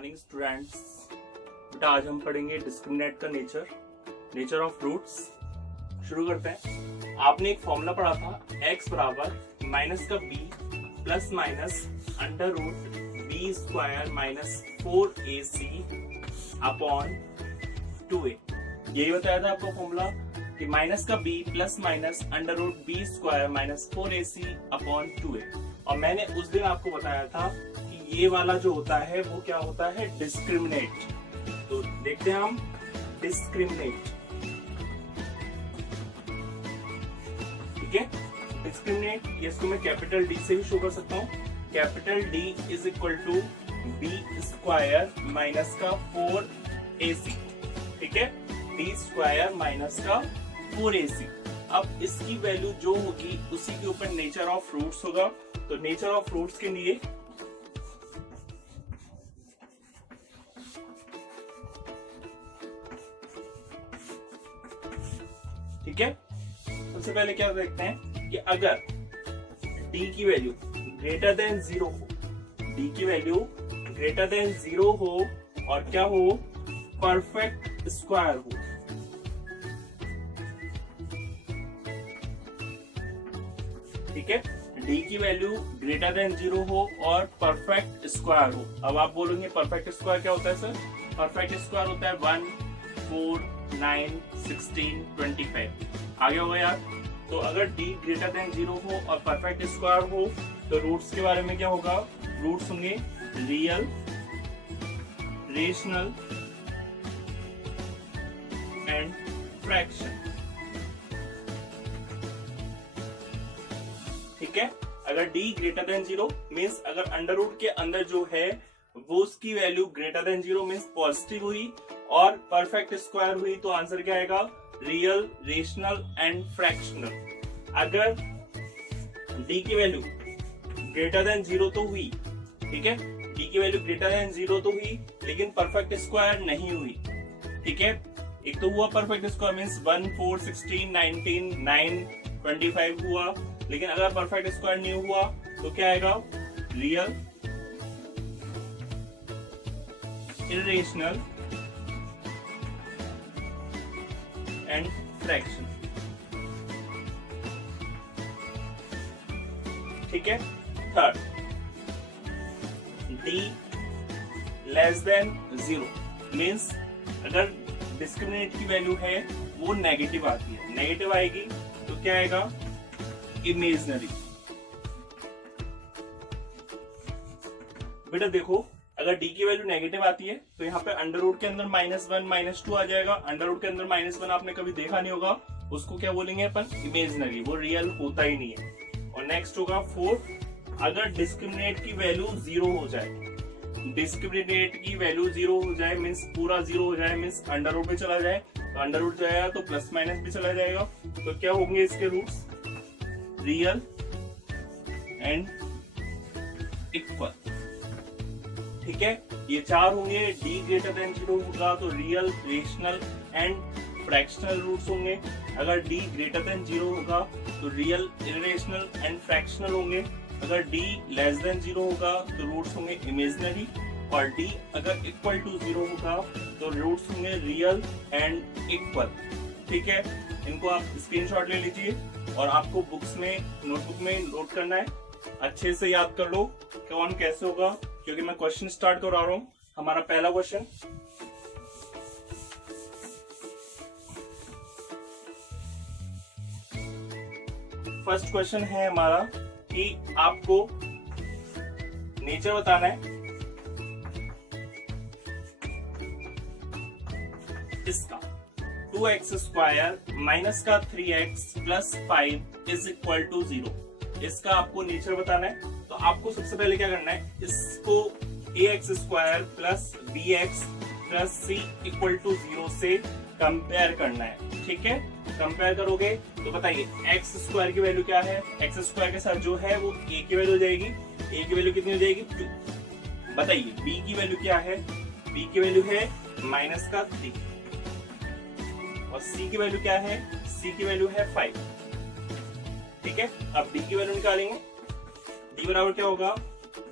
Morning students. बेटा आज हम पढ़ेंगे डिस्क्रिमिनेट का नेचर ऑफ रूट्स। शुरू करते हैं। आपने एक फॉर्मूला पढ़ा था x बराबर माइनस का b plus minus under root b square minus 4ac upon 2a। यही बताया था आपको फॉर्मूला कि माइनस का b plus minus under root b square minus 4ac upon 2a। और मैंने उस दिन आपको बताया था कि ये वाला जो होता है वो क्या होता है, डिस्क्रिमिनेट। तो देखते हैं हम डिस्क्रिमिनेट। ठीक है, डिस्क्रिमिनेट इसको मैं कैपिटल डी से भी शो कर सकता हूँ। Capital D is equal to B square minus का 4ac। ठीक है, डी स्क्वायर माइनस का 4ac। अब इसकी वैल्यू जो होगी उसी के ऊपर नेचर ऑफ रूट्स होगा। तो नेचर ऑफ रूट्स के लिए ठीक है, सबसे पहले क्या देखते हैं कि अगर d की वैल्यू ग्रेटर देन 0 हो, d की वैल्यू ग्रेटर देन 0 हो और क्या हो, परफेक्ट स्क्वायर हो। ठीक है, d की वैल्यू ग्रेटर देन 0 हो और परफेक्ट स्क्वायर हो। अब आप बोलोगे परफेक्ट स्क्वायर क्या होता है सर? परफेक्ट स्क्वायर होता है 1, 4, 9, 16, 25। आगे होगा यार। तो अगर d ग्रेटर देन 0 हो और परफेक्ट स्क्वायर हो तो रूट्स के बारे में क्या होगा? रूट्स होंगे रियल, रेशनल एंड फ्रैक्शन। ठीक है, अगर d ग्रेटर देन 0 मीन्स अगर अंडर रूट के अंदर जो है वो उसकी value greater than 0 means positive हुई और परफेक्ट स्क्वायर हुई तो आंसर क्या आएगा? Real, rational and fractional. अगर d की वैल्यू ग्रेटर देन 0 तो हुई, ठीक है, d की वैल्यू ग्रेटर देन 0 तो हुई लेकिन परफेक्ट स्क्वायर नहीं हुई। ठीक है, एक तो हुआ परफेक्ट स्क्वायर मीन्स 1, 4, 16, 19, 9, 25 हुआ, लेकिन अगर परफेक्ट स्क्वायर नहीं हुआ तो क्या आएगा? Real, irrational and fraction. ठीक है, third, d less than 0 means अगर डिस्क्रिमिनेट की वैल्यू है वो नेगेटिव आती है, नेगेटिव आएगी तो क्या आएगा? इमेजिनरी। बेटा देखो, अगर d की वैल्यू नेगेटिव आती है तो यहाँ पे अंडर रूट के अंदर -1, -2 आ जाएगा। अंडर रूट के अंदर -1 आपने कभी देखा नहीं होगा, उसको क्या बोलेंगे अपन? इमेजिनरी, वो रियल होता ही नहीं है। और नेक्स्ट होगा 4, अगर डिस्क्रिमिनेट की वैल्यू 0 हो जाए, डिस्क्रिमिनेट की वैल्यू 0 हो जाए मीन्स पूरा 0 हो जाए मीन्स अंडर रूट में चला जाए, तो अंडर रूट जाएगा तो प्लस माइनस भी चला जाएगा, तो क्या होंगे इसके रूट्स? Real and equal. ठीक है, ये 4 होंगे। d ग्रेटर देन 0 होगा तो real, rational and fractional roots होंगे। अगर d ग्रेटर देन 0 होगा तो रियल, इरेशनल एंड फ्रैक्शनल होंगे। अगर d लेस देन 0 होगा तो रूट्स होंगे इमेजिनरी, और d अगर इक्वल टू 0 होगा तो रूट्स होंगे रियल एंड इक्वल। ठीक है, इनको आप स्क्रीनशॉट ले लीजिए और आपको बुक्स में, नोटबुक में नोट करना है। अच्छे से याद कर लो कौन कैसे होगा, क्योंकि मैं क्वेश्चन स्टार्ट करा रहा हूं। हमारा पहला क्वेश्चन, फर्स्ट क्वेश्चन है हमारा कि आपको नेचर बताना है इसका। 2x स्क्वायर माइनस का 3x plus 5 is equal to 0। इसका आपको नेचर बताना है। तो आपको सबसे पहले क्या करना है, इसको ax square plus bx plus c equal to 0 से कंपेयर करना है। ठीक है, कंपेयर करोगे तो बताइए x स्क्वायर की वैल्यू क्या है? x स्क्वायर के साथ जो है वो a की वैल्यू हो जाएगी। a की वैल्यू कितनी हो जाएगी? 2। बताइए b की वैल्यू क्या है? b की वैल्यू है माइनस का 3 और c की वैल्यू क्या है? c की वैल्यू है 5। ठीक है, अब d की वैल्यू निकालेंगे। d बराबर क्या होगा?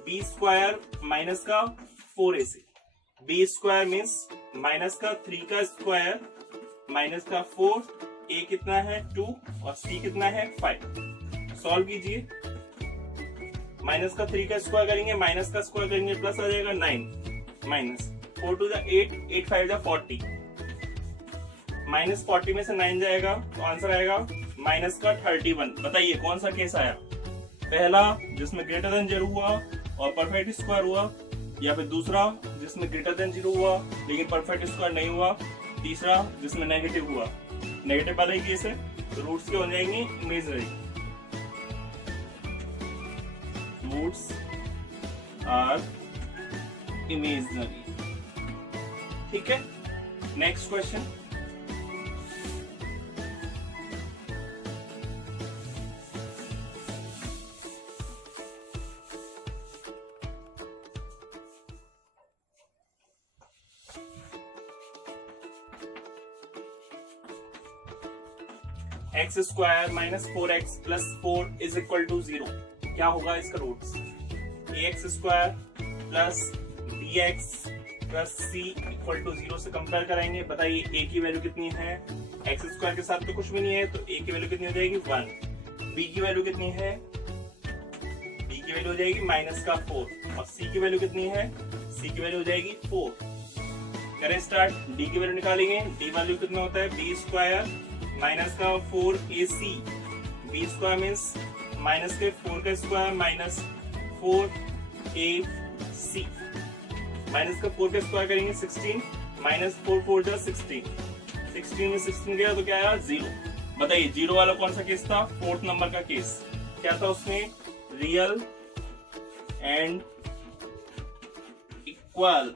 b स्क्वायर माइनस का 4ac। B square means minus का 3 का स्क्वायर माइनस का 4, ए कितना है 2 और सी कितना है 5। सॉल्व कीजिए। माइनस का 3 का स्क्वायर करेंगे, माइनस का स्क्वायर करेंगे, प्लस आ जाएगा 9 minus 4 to the 8, 8 5 the 40, minus 40 में से 9 जाएगा तो आंसर आएगा माइनस का 31। बताइए कौन सा केस आया, पहला जिसमें ग्रेटर देन 0 हुआ और परफेक्ट स्क्वायर हुआ, या फिर दूसरा जिसमें ग्रेटर देन 0 हुआ लेकिन परफेक्ट स्क्वायर नहीं हुआ, तीसरा जिसमें नेगेटिव हुआ। नेगेटिव वाला ही केस है तो रूट्स क्या हो जाएंगे इमेजिनरी, रूट्स आर इमेजिनरी। ठीक है, next question. X square minus 4x plus 4 is equal to 0। क्या होगा इसका roots, ax square plus bx plus c equal to 0 से कंपेयर कराएंगे। बताइए a की वैल्यू कितनी है, एक्स स्क्वायर के साथ तो कुछ भी नहीं है तो a की वैल्यू कितनी हो जाएगी 1, b की वैल्यू कितनी है, b की वैल्यू हो जाएगी माइनस का 4 और c की वैल्यू कितनी है, c की वैल्यू हो जाएगी 4। करें स्टार्ट, d की वैल्यू निकालेंगे, d वैल्यू कितना होता है b स्क्वायर माइनस का 4ac, B square means minus के 4 का स्क्वायर माइनस 4ac, माइनस का 4 का स्क्वायर करेंगे 16 माइनस 4 4 जा 16, 16 में 16 गया तो क्या आया 0। बताइए 0 वाला कौन सा केस था, 4th नंबर का केस। क्या था उसमें, रियल एंड इक्वल।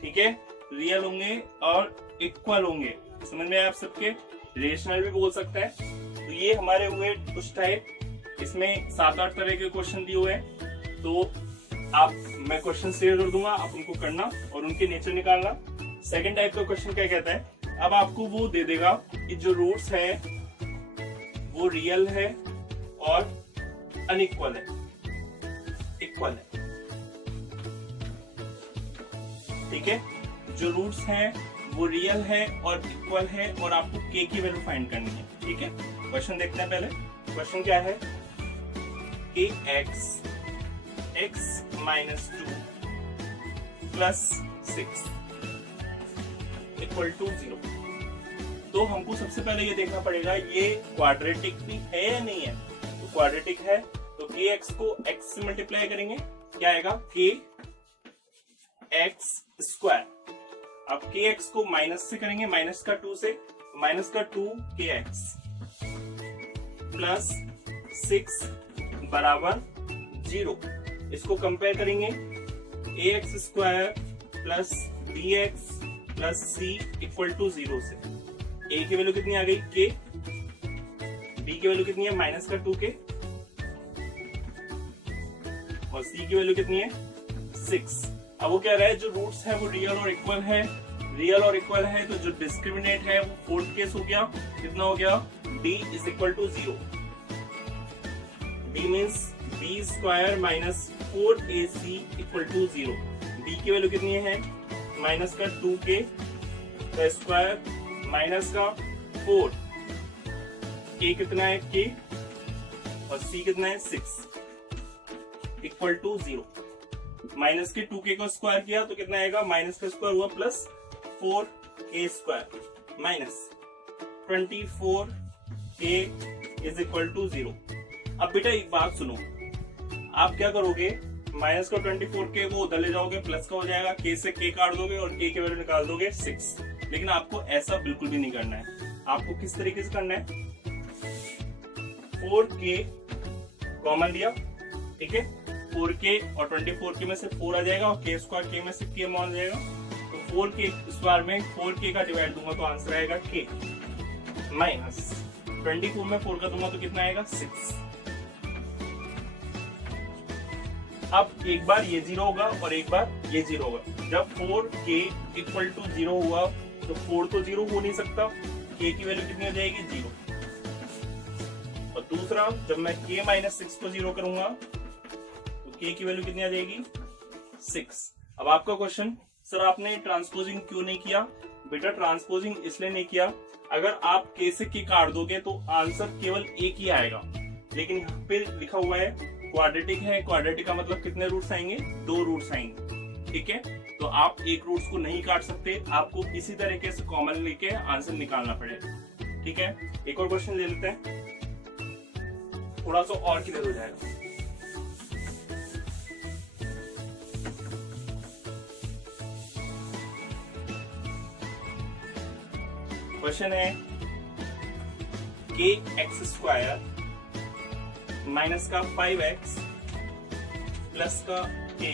ठीक है, रियल होंगे और इक्वल होंगे, समझ में आप सबके। रेशनल भी बोल सकता है। तो ये हमारे हुए कुछ टाइप, इसमें 7-8 तरह के क्वेश्चन दिए हुए हैं। तो आप, मैं क्वेश्चन शेयर कर दूंगा, आप उनको करना और उनके नेचर निकालना। सेकंड टाइप का क्वेश्चन क्या कहता है, अब आपको वो दे देगा कि जो रूट्स है वो रियल है और अनइक्वल है, इक्वल है। ठीक है, जो रूट्स हैं वो रियल है और इक्वल है और आपको k की वैल्यू फाइंड करनी है। ठीक है, क्वेश्चन देखते हैं। पहले क्वेश्चन क्या है, ax x minus 2 plus 6 equal to 0। तो हमको सबसे पहले ये देखना पड़ेगा ये क्वाड्रेटिक भी है या नहीं है। तो क्वाड्रेटिक है तो kx को x से मल्टीप्लाई करेंगे, क्या आएगा k x स्क्वायर। अब kx को माइनस से करेंगे, माइनस का 2 से, माइनस का 2 kx प्लस 6 बराबर 0। इसको कंपेयर करेंगे, ax square plus bx plus c equal to 0 से। a की वैल्यू कितनी आ गई k, b की वैल्यू कितनी है माइनस का 2k और c की वैल्यू कितनी है 6। अब वो कह रहा है जो रूट्स है वो रियल और इक्वल है, रियल और इक्वल है तो जो डिस्क्रिमिनेट है वो फोर्थ केस हो गया। कितना हो गया, d is equal to 0। d means b square minus 4ac equal to 0। d की वैल्यू कितनी है माइनस का 2k का स्क्वायर माइनस का 4, k कितना है k और c कितना है 6 इक्वल टू 0। माइनस के 2k को स्क्वायर किया तो कितना आएगा, माइनस का स्क्वायर हुआ plus 4k square minus 24k is equal to 0। अब बेटा एक बात सुनो, आप क्या करोगे, माइनस का 24k को उधर ले जाओगे, प्लस का हो जाएगा, k से k काट दोगे और k की वैल्यू निकाल दोगे 6। लेकिन आपको ऐसा बिल्कुल भी नहीं करना है। आपको किस तरीके से करना है, 4k कॉमन लिया, ठीक है, 4k और 24k में से 4 आ जाएगा और k स्क्वायर k में से k मान जाएगा। तो 4k स्क्वायर में 4k का डिवाइड दूंगा तो आंसर आएगा k माइनस 24 में 4 का दूंगा तो कितना आएगा 6। अब एक बार ये 0 होगा और एक बार ये 0 होगा। जब 4k इक्वल टू 0 हुआ तो 4 तो 0 हो नहीं सकता, k की वैल्यू कितनी हो जाएगी 0। और दूसरा जब मैं k माइनस 6 को 0 करूंगा तो k की वैल्यू कितनी आ जाएगी 6। अब आपका क्वेश्चन, सर आपने ट्रांसपोजिंग क्यों नहीं किया? बेटा ट्रांसपोजिंग इसलिए नहीं किया, अगर आप के से के काट दोगे तो आंसर केवल एक ही आएगा, लेकिन यहाँ पे लिखा हुआ है क्वाड्रेटिक है, क्वाड्रेटिक का मतलब कितने रूट्स आएंगे? 2 रूट्स आएंगे, ठीक है। तो आप एक रूट्स को नहीं काट सकते, आपको इसी तरीके से कॉमन लेके आंसर निकालना पड़ेगा, ठीक है। एक और क्वेश्चन ले लेते हैं, थोड़ा सा और क्लियर हो जाएगा। क्वेश्चन है के एक्स स्क्वायर माइनस का 5x प्लस का के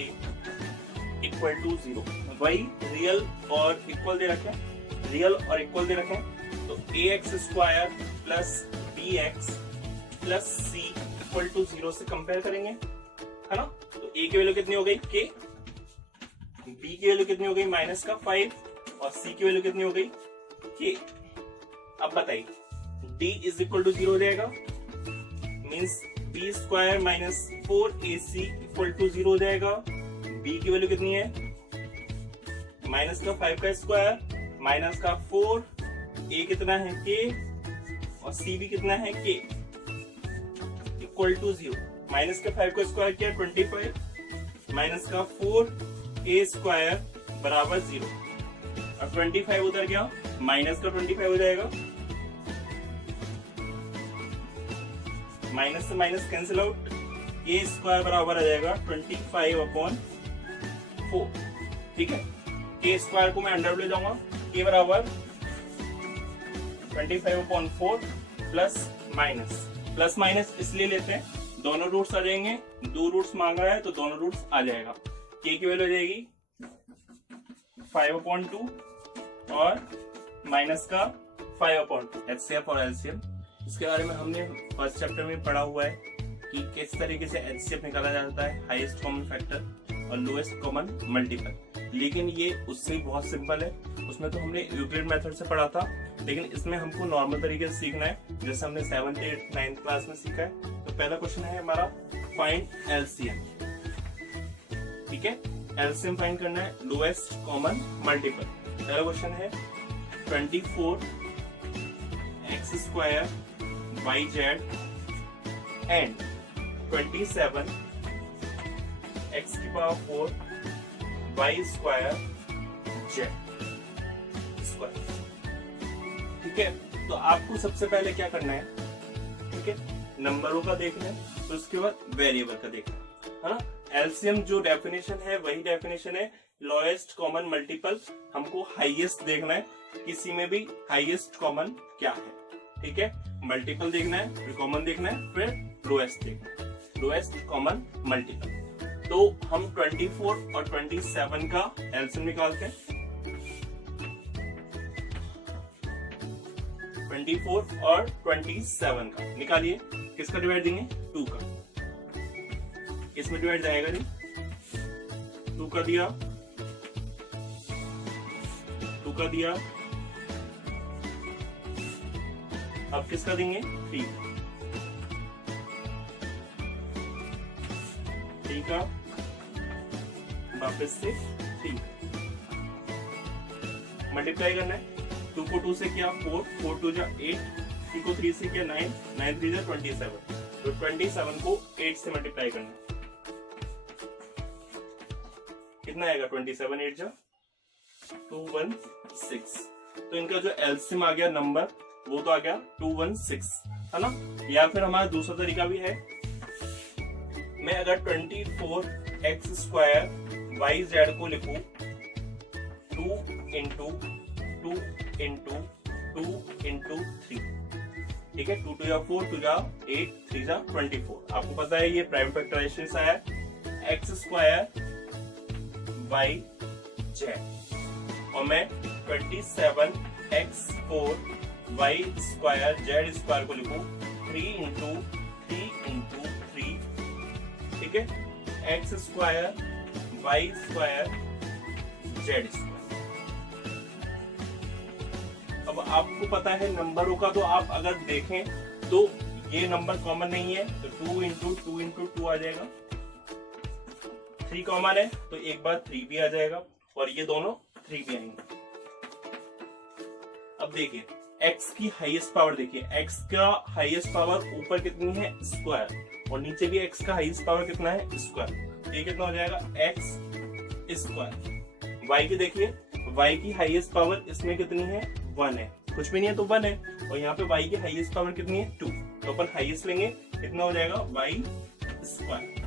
इक्वल टू 0। वही रियल और इक्वल दे रखे, रियल और इक्वल दे रखे, तो a x square plus b x plus c equal to 0 से कंपेयर करेंगे, है ना। तो ए की वैल्यू कितनी हो गई के, बी की वैल्यू कितनी हो गई माइनस का 5 और सी की वैल्यू कितनी हो गई के। अब बताइए d इज इक्वल टू 0 हो जाएगा, means B square minus 4ac equal to 0 हो जाएगा। b की वैल्यू कितनी है? माइनस का 5 का स्क्वायर माइनस का 4, a कितना है k और c भी कितना है k इक्वल टू 0। माइनस का 5 का स्क्वायर क्या 25 माइनस का 4a स्क्वायर बराबर 0 और 25 उधर गया माइनस का 25 हो जाएगा, माइनस से माइनस कैंसिल आउट, ए स्क्वायर बराबर आ जाएगा 25/4, ठीक है। के स्क्वायर को मैं अंडर ले जाऊंगा, के बराबर 25/4 प्लस माइनस इसलिए लेते हैं दोनों रूट्स आ जाएंगे, 2 रूट्स मांगा है तो दोनों रूट्स आ जाएगा। के की वैल्यू हो जाएगी 5/2 और माइनस का 5/2। एचसीएफ और एलसीएम इसके बारे में हमने फर्स्ट चैप्टर में पढ़ा हुआ है कि किस तरीके से एचसीएफ निकाला जाता है, हाईएस्ट कॉमन फैक्टर और लोएस्ट कॉमन मल्टीपल। लेकिन ये उससे बहुत सिंपल है, उसमें तो हमने यूक्लिड मेथड से पढ़ा था, लेकिन इसमें हमको नॉर्मल तरीके से सीखना है जैसे हमने 7th 8th 9th क्लास में सीखा है। तो पहला क्वेश्चन है हमारा फाइंड एलसीएम, ठीक है। एलसीएम फाइंड करना है लोएस्ट कॉमन मल्टीपल। पहला क्वेश्चन है 24x square Y Z and 27 x की power 4 Y square Z square, ठीक है। तो आपको सबसे पहले क्या करना है, ठीक है, नंबरों का देखना है, तो उसके बाद वेरिएबल का देखना है ना। एलसीएम जो डेफिनेशन है वही डेफिनेशन है लोएस्ट कॉमन मल्टीपल। हमको हाईएस्ट देखना है, किसी में भी हाईएस्ट कॉमन क्या है, ठीक है। मल्टीपल देखना है, फिर कॉमन देखना है, फिर लोएस्ट देखना है, लोएस्ट कॉमन मल्टीपल। तो हम 24 और 27 का एलसीएम निकालते हैं। 24 और 27 का निकालिए, किसका डिवाइड देंगे 2 का, इसमें डिवाइड जाएगा नहीं, 2 का दिया, 2 का दिया, अब किसका देंगे 3 का, वापस से 3 मल्टीप्लाई करना है। 2 को 2 से किया 4, 4 2 जा 8, 3 को 3 से किया 9, 9 3 जा 27, तो 27 को 8 से मल्टीप्लाई करना है, कितना आएगा 27 8 जा 216। तो इनका जो एलसीएम आ गया नंबर वो तो आ गया 216, है ना। या फिर हमारा दूसरा तरीका भी है, मैं अगर 24x स्क्वायर वाई जेड को लिखूं 2 इंटू 2 इंटू 2 इंटू 3, ठीक है। 2 2 जा 4, 2 जा 8, 3 जा 24। आपको पता है ये प्राइम फैक्टराइजेशन से आया, एक्स स्क्वायर वाई जेड, और मैं 27x4 Y square Z square को लिखूं 3 इंटू 3 इंटू 3, ठीक है, X square Y square Z square. अब आपको पता है नंबरों का, तो आप अगर देखें तो ये नंबर कॉमन नहीं है, तो 2 इंटू 2 इंटू 2 आ जाएगा, 3 कॉमन है तो एक बार 3 भी आ जाएगा और ये दोनों 3 भी आएंगे। अब देखिए x की हाईएस्ट पावर, देखिए x का हाईएस्ट पावर ऊपर कितनी है स्क्वायर और नीचे भी x का हाईएस्ट पावर कितना है स्क्वायर। ये कितना हो जाएगा x स्क्वायर। y की देखिए y की हाईएस्ट पावर इसमें कितनी है 1 है, कुछ भी नहीं है तो 1 है और यहाँ पे y की हाईएस्ट पावर कितनी है 2, तो अपन हाईएस्ट लेंगे कितना हो जाएगा y स्क्वायर।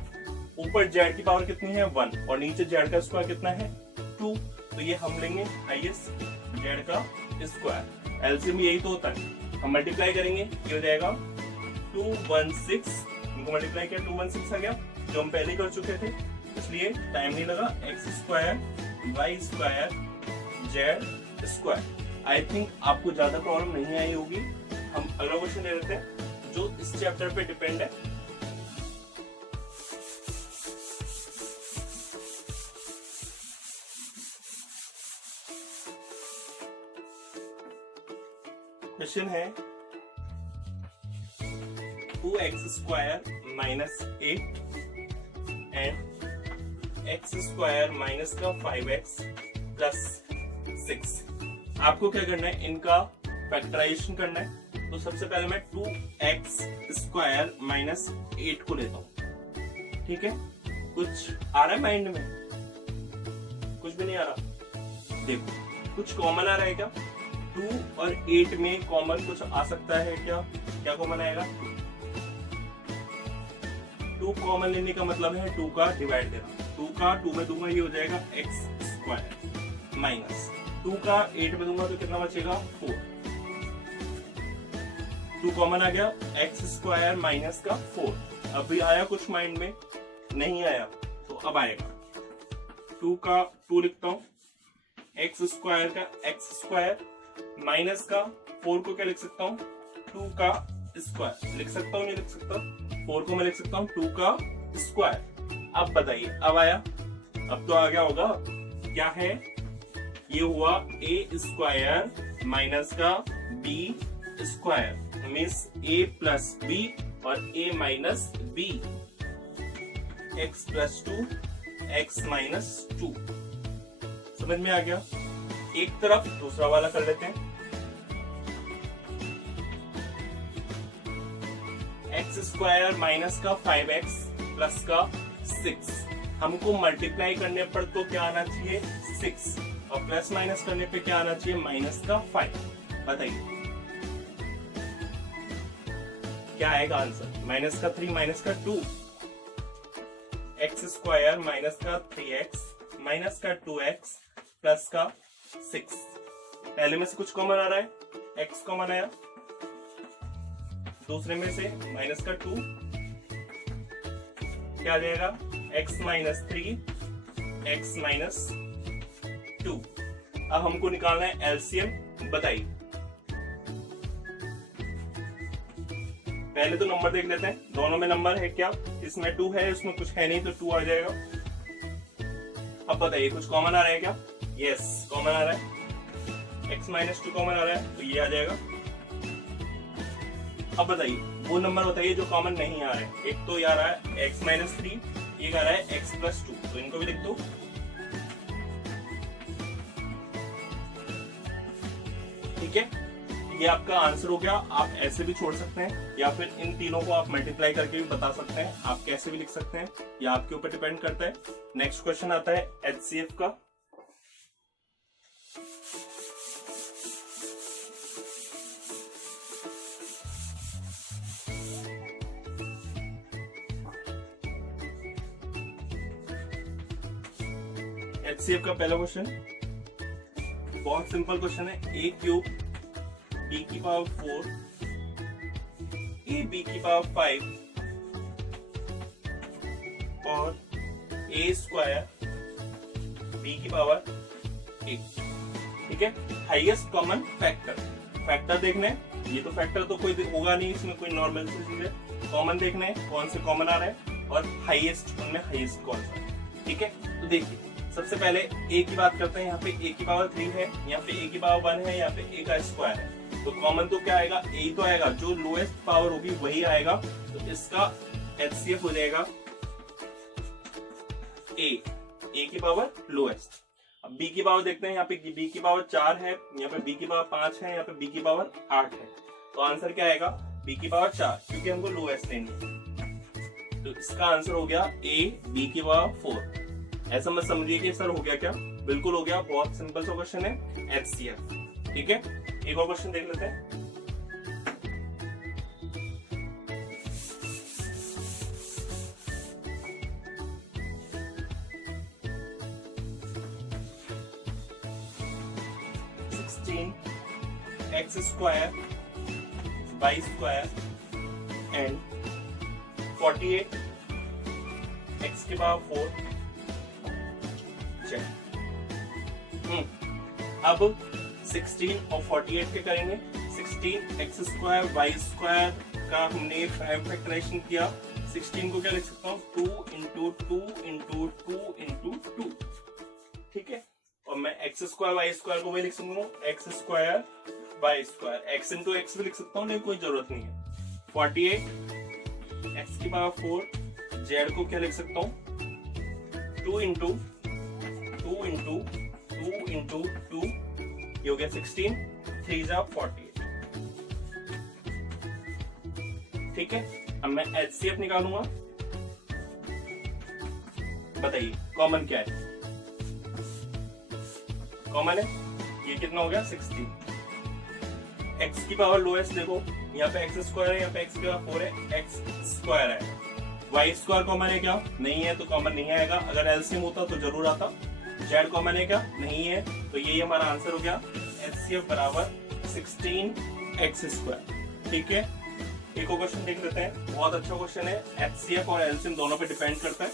ऊपर z की पावर कितनी है 1 और नीचे z का स्क्वायर कितना है 2, तो ये हम लेंगे हाईएस्ट z का स्क्वायर। एलसीएम यही तो होता है, हम मल्टीप्लाई करेंगे ये हो जाएगा 216, इनको मल्टीप्लाई किया 216 आ गया जो हम पहले कर चुके थे, इसलिए टाइम नहीं लगा। X square Y square Z square. I think आपको ज्यादा प्रॉब्लम नहीं आई होगी। हम अगला क्वेश्चन ले लेते हैं जो इस चैप्टर पे डिपेंड है। क्वेश्चन है 2x square minus 8 and x square minus का 5x प्लस 6। आपको क्या करना है, इनका फैक्टराइजेशन करना है। तो सबसे पहले मैं 2x स्क्वायर माइनस 8 को लेता हूं, ठीक है। कुछ आ रहा है माइंड में? कुछ भी नहीं आ रहा। देखो कुछ कॉमन आ रहा है क्या? 2 और 8 में कॉमन कुछ आ सकता है क्या? क्या कॉमन आएगा? 2 कॉमन लेने का मतलब है 2 का डिवाइड देना। 2 का 2 में दूंगा ये हो जाएगा x स्क्वायर माइनस 2 का 8 में दूंगा तो कितना बचेगा 4। 2 कॉमन आ गया, x स्क्वायर माइनस का 4। अभी आया कुछ माइंड में? नहीं आया तो अब आएगा। 2 का 2 लिखता हूं, x स्क्वायर का x स्क्वायर माइनस का 4 को क्या लिख सकता हूँ 2 का स्क्वायर लिख सकता हूँ, नहीं लिख सकता? 4 को मैं लिख सकता हूँ 2 का स्क्वायर। अब बताइए अब आया? अब तो आ गया होगा। क्या है ये? हुआ a स्क्वायर माइनस का b square means a plus b और a minus b, x plus 2 x minus 2। समझ में आ गया? एक तरफ दूसरा वाला कर लेते हैं। एक्स स्क्वायर माइनस का 5x प्लस का 6। हमको मल्टीप्लाई करने पर तो क्या आना चाहिए 6 और प्लस माइनस करने पे क्या आना चाहिए माइनस का 5। बताइए क्या आएगा आंसर? माइनस का 3 माइनस का 2। एक्स स्क्वायर माइनस का 3x माइनस का 2x प्लस का 6। पहले में से कुछ कॉमन आ रहा है, x कॉमन आया, दूसरे में से माइनस का 2 क्या आ जाएगा x माइनस 3 x माइनस 2। अब हमको निकालना है एलसीएम। बताइए पहले तो नंबर देख लेते हैं, दोनों में नंबर है क्या? इसमें 2 है, इसमें कुछ है नहीं तो 2 आ जाएगा। अब बताइए कुछ कॉमन आ रहा है क्या? यस कॉमन आ रहा है, x माइनस 2 कॉमन आ रहा है तो ये आ जाएगा। अब बताइए वो नंबर बताइए जो कॉमन नहीं आ रहे हैं। एक तो ये आ रहा है x माइनस 3, एक आ रहा है x प्लस 2, तो इनको भी लिख दो। ठीक है, ये आपका आंसर हो गया। आप ऐसे भी छोड़ सकते हैं या फिर इन तीनों को आप मल्टीप्लाई करके भी बता सकते हैं। आप कैसे भी लिख सकते हैं, ये आपके ऊपर डिपेंड करता है। नेक्स्ट क्वेश्चन आता है HCF का। HCF का पहला क्वेश्चन बहुत सिंपल क्वेश्चन है। a क्यूब b की पावर 4 a b की पावर 5 और a स्क्वायर b की पावर 8। ठीक है, हाईएस्ट कॉमन फैक्टर। फैक्टर देखने, ये तो फैक्टर तो कोई होगा नहीं, इसमें कोई नॉर्मल सी चीज है। कॉमन देखने कौन से कॉमन आ रहे हैं और हाईएस्ट, उनमें हाईएस्ट कौन सा है। ठीक है, तो देखिए सबसे पहले a की बात करते हैं। यहाँ पे a की पावर 3 है, यहाँ पे a की पावर 1 है, यहाँ पे a का स्क्वायर है। तो कॉमन तो क्या आएगा? a तो आएगा, जो लोएस्ट पावर होगी वही आएगा। तो इसका HCF हो जाएगा ए की पावर लोएस्ट। अब बी की पावर देखते हैं, यहाँ पे बी की पावर 4 है, यहाँ पे बी की पावर 5 है, यहाँ पे बी की पावर 8 है। तो आंसर क्या आएगा? बी की पावर 4, क्योंकि हमको लोएस्ट लेनी है। तो इसका आंसर हो गया ए बी की पावर 4। ऐसा मत समझिए कि सर हो गया क्या, बिल्कुल हो गया। बहुत सिंपल सा क्वेश्चन है, HCF। ठीक है, एक और क्वेश्चन देख लेते हैं। x square y square and 48 x के पावर 4 z। अब 16 और 48 के करेंगे। 16 x स्क्वायर y स्क्वायर का हमने फैक्टराइजेशन किया। 16 को क्या लिख सकता हूँ? 2 इंटू 2 इंटू 2 इंटू 2। ठीक है, और मैं एक्स स्क्वायर वाई स्क्वायर को वही लिख सकता हूँ, X square Y square. X into X भी लिख सकता हूँ, लेकिन कोई जरूरत नहीं है। 48 एक्स की पावर 4, जेड को क्या लिख सकता हूँ? 2 इंटू 2 इंटू 2 इंटू 2, ये हो गया 16, 3 जा 48। ठीक है, अब मैं HCF निकालूंगा। बताइए कॉमन क्या है? कॉमन है, ये कितना हो गया? 16। एक्स की पावर लोएस्ट देखो, यहाँ पे एक्स स्क्वायर है, यहाँ पे एक्स की पावर 4 है, एक्स स्क्वायर है। वाई स्क्वायर कॉमन है क्या? नहीं है, तो कॉमन नहीं आएगा। अगर एलसीएम होता तो जरूर आता। जेड कॉमन है क्या? नहीं है, तो यही हमारा आंसर हो गया। HCF बराबर 16 एक्स स्क्वायर। ठीक है, एक और क्वेश्चन देख लेते हैं, बहुत अच्छा क्वेश्चन है। HCF और एलसीएम दोनों पे डिपेंड करता है।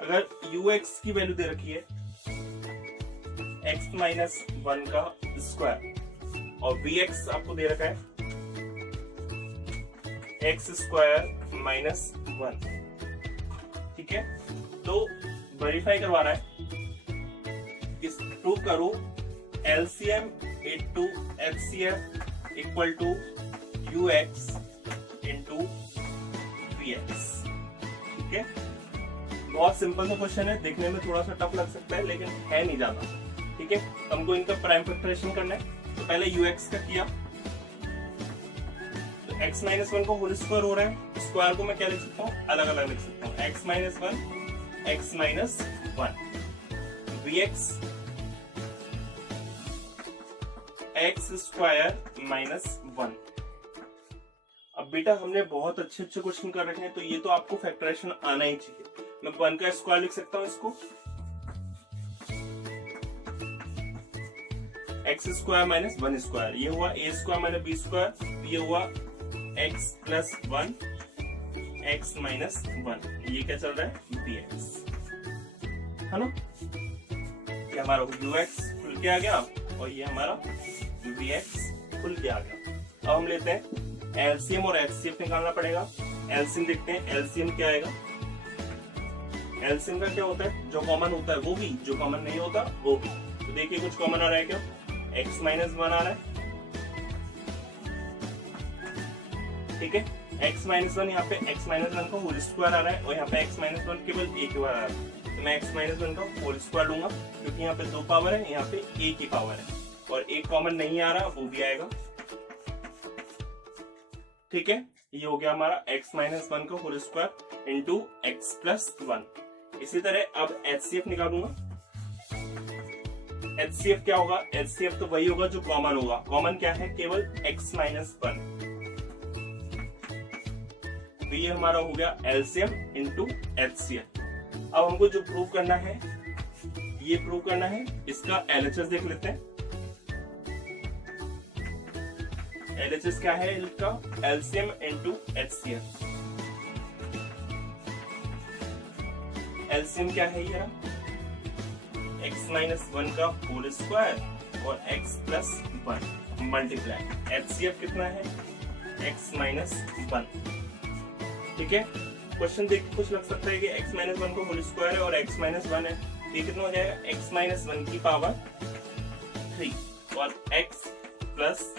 अगर ux की वैल्यू दे रखी है x माइनस 1 का स्क्वायर और vx आपको दे रखा है x स्क्वायर माइनस 1। ठीक है, तो वेरीफाई करवा रहा है, इस प्रूव करो LCM into HCF equal to ux into vx। ठीक है, बहुत सिंपल सा क्वेश्चन है, देखने में थोड़ा सा टफ लग सकता है, लेकिन है नहीं ज्यादा। ठीक है, हमको इनका प्राइम फैक्टराइजेशन करना है। तो पहले ux का किया, तो x माइनस 1 को होल स्क्वायर हो रहा है। स्क्वायर को मैं क्या लिख सकता हूँ? अलग अलग लिख सकता हूँ, x minus 1 x minus 1 vx x square minus 1। अब बेटा हमने बहुत अच्छे अच्छे क्वेश्चन कर रखे हैं, तो ये तो आपको फैक्टराइजेशन आना ही चाहिए। मैं 1 का स्क्वायर लिख सकता हूं इसको, एक्स स्क्वायर माइनस 1 स्क्वायर, ये हुआ a square minus b square, ये हुआ x प्लस 1 x माइनस 1। ये क्या चल रहा है? bx, है ना? ये हमारा ux खुल के आ गया और ये हमारा vx खुल के आ गया। अब हम लेते हैं एलसीएम और HCF निकालना पड़ेगा। एलसीएम देखते हैं, एलसीएम क्या आएगा? एलसीएम का क्या होता है? जो कॉमन होता है वो भी, जो कॉमन नहीं होता वो भी। तो देखिए कुछ कॉमन आ रहा है क्या? x माइनस 1 आ रहा है। ठीक है, x माइनस 1, यहाँ पे x माइनस 1 का होल स्क्वायर आ रहा है और यहाँ पे x माइनस 1 केवल एक बार आ रहा है। तो मैं x माइनस 1 का होल स्क्वायर लूंगा, क्योंकि यहाँ पे 2 पावर है, यहाँ पे a की पावर है और एक कॉमन नहीं आ रहा, वो भी आएगा। ठीक है, ये हो गया हमारा x माइनस 1 का whole square into x plus 1। इसी तरह अब HCF निकालूंगा। HCF क्या होगा? HCF तो वही होगा जो कॉमन होगा। कॉमन क्या है? केवल x माइनस 1। तो ये हमारा हो गया LCM इंटू HCF। अब हमको जो प्रूव करना है, ये प्रूव करना है, इसका LHS देख लेते हैं। LHS क्या है इसका? LCM into HCF। LCM क्या है ये? x माइनस 1 का होल स्क्वायर और x प्लस 1 मल्टीप्लाई। HCF कितना है? x minus 1। ठीक है, क्वेश्चन देख के कुछ लग सकता है कि x माइनस 1 का होल स्क्वायर है और x माइनस 1 है, ये कितना हो जाएगा? x माइनस 1 की पावर 3 और x प्लस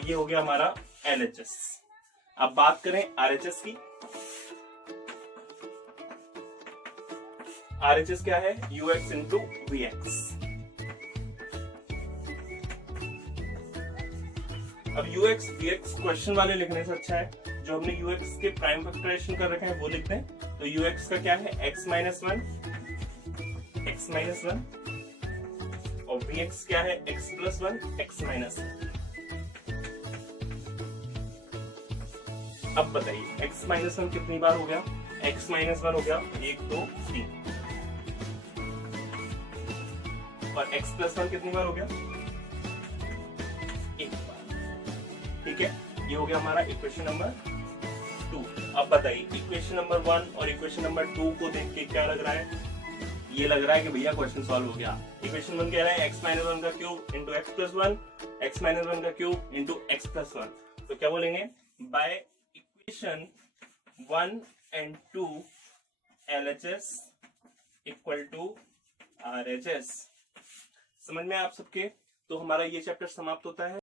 तो ये हो गया हमारा LHS। अब बात करें RHS की। RHS क्या है? UX into VX। अब UX VX क्वेश्चन वाले लिखने से अच्छा है जो हमने UX के प्राइम फैक्टराइजेशन कर रखे हैं वो लिखते हैं। तो UX का क्या है? x माइनस वन और VX क्या है? x plus one x minus one. अब बताइए x माइनस वन कितनी बार हो गया? x माइनस वन हो गया 1 2 3 और x प्लस वन कितनी बार हो गया? एक बार। ठीक है, ये हो गया हमारा इक्वेशन नंबर 2। अब बताइए इक्वेशन नंबर 1 और इक्वेशन नंबर 2 को देख के क्या लग रहा है? ये लग रहा है कि भैया क्वेश्चन सॉल्व हो गया। इक्वेशन 1 कह रहा है x माइनस वन का cube into x plus one, x minus one का cube into x plus one. तो क्या बोलेंगे? By equation 1 and 2 LHS equal to RHS। समझ में आप सबके? तो हमारा ये चैप्टर समाप्त होता है।